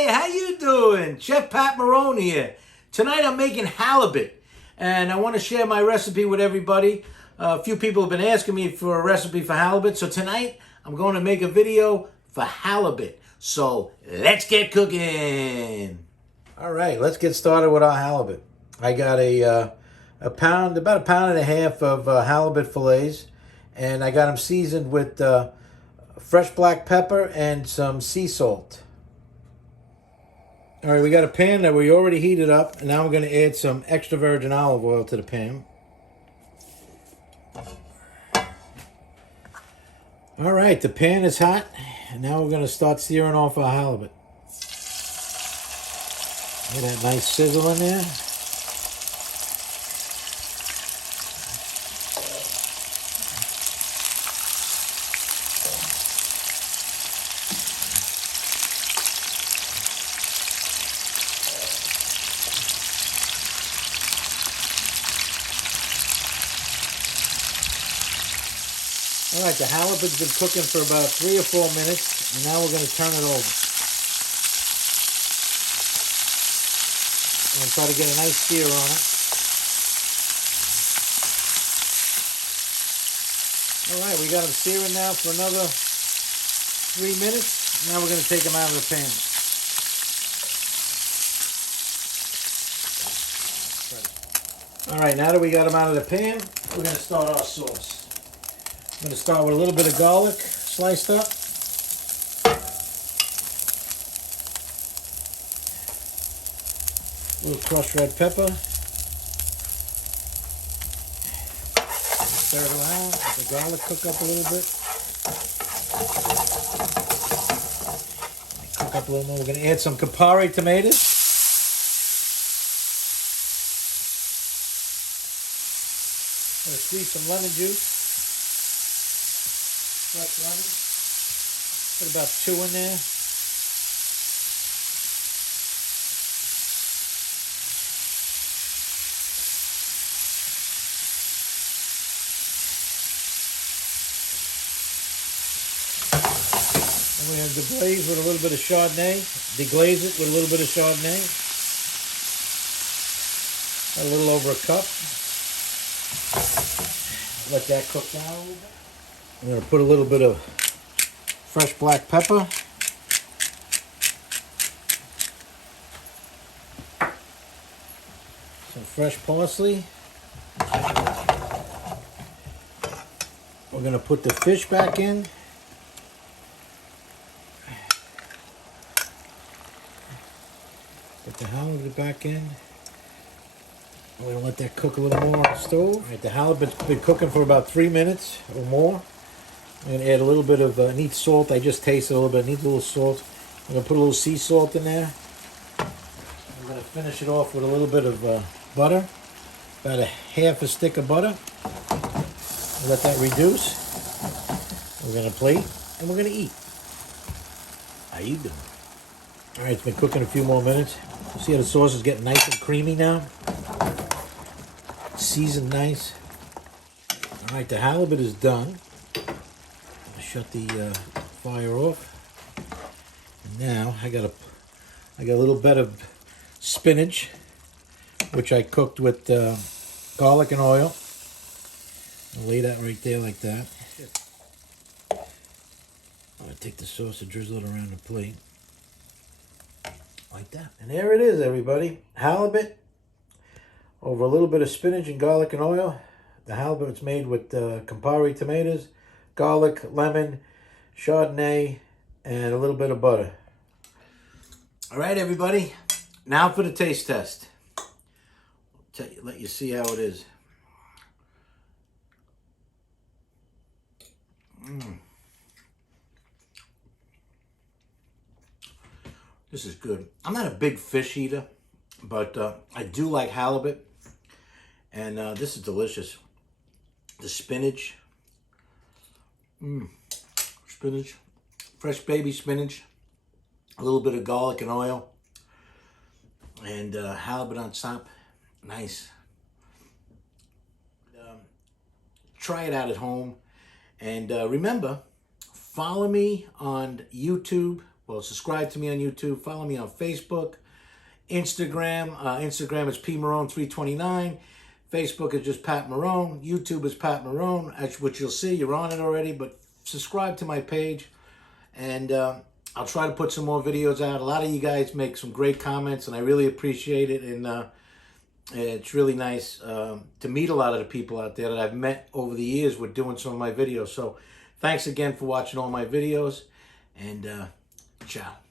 Hey, how you doing? Chef Pat Marone here. Tonight I'm making halibut, and I want to share my recipe with everybody. A few people have been asking me for a recipe for halibut, so tonight I'm going to make a video for halibut. So let's get cooking. All right, let's get started with our halibut. I got about a pound and a half of halibut fillets, and I got them seasoned with fresh black pepper and some sea salt. All right, we got a pan that we already heated up, and now we're going to add some extra virgin olive oil to the pan. All right, the pan is hot, and now we're going to start searing off our halibut. Get that nice sizzle in there. All right, the halibut's been cooking for about 3 or 4 minutes, and now we're going to turn it over. I'm going to try to get a nice sear on it. All right, we got them searing now for another 3 minutes. Now we're going to take them out of the pan. All right, now that we got them out of the pan, we're going to start our sauce. I'm going to start with a little bit of garlic sliced up. A little crushed red pepper. Stir it around, let the garlic cook up a little bit. Cook up a little more. We're going to add some Compari tomatoes. I'm going to squeeze some lemon juice. Fresh lemon. Put about 2 in there. And we have deglaze with a little bit of Chardonnay. Deglaze it with a little bit of Chardonnay. A little over a cup. Let that cook down a little bit. I'm going to put a little bit of fresh black pepper. Some fresh parsley. We're going to put the fish back in. Put the halibut back in. We're going to let that cook a little more on the stove. All right, the halibut's been cooking for about 3 minutes or more. I'm going to add a little bit of, needs salt. I just tasted a little bit. Needs a little salt. I'm going to put a little sea salt in there. I'm going to finish it off with a little bit of butter. About a half a stick of butter. Let that reduce. We're going to plate and we're going to eat. How you doing? All right, it's been cooking a few more minutes. See how the sauce is getting nice and creamy now? Seasoned nice. All right, the halibut is done. Shut the fire off. And now I got a little bit of spinach, which I cooked with garlic and oil. I'll lay that right there like that. I'm gonna take the sauce and drizzle it around the plate like that. And there it is, everybody. Halibut over a little bit of spinach and garlic and oil. The halibut's made with Compari tomatoes, garlic, lemon, Chardonnay, and a little bit of butter. All right, everybody. Now for the taste test. Let you see how it is. This is good. I'm not a big fish eater, but I do like halibut, and this is delicious. The spinach. Spinach, fresh baby spinach, a little bit of garlic and oil, and halibut on top. Nice. Try it out at home, and remember, follow me on YouTube Well, subscribe to me on YouTube. Follow me on Facebook, Instagram. Instagram is pmarone329. Facebook is just Pat Marone. YouTube is Pat Marone, which you'll see. You're on it already, but subscribe to my page. And I'll try to put some more videos out. A lot of you guys make some great comments, and I really appreciate it. And it's really nice to meet a lot of the people out there that I've met over the years with doing some of my videos. So thanks again for watching all my videos, and ciao.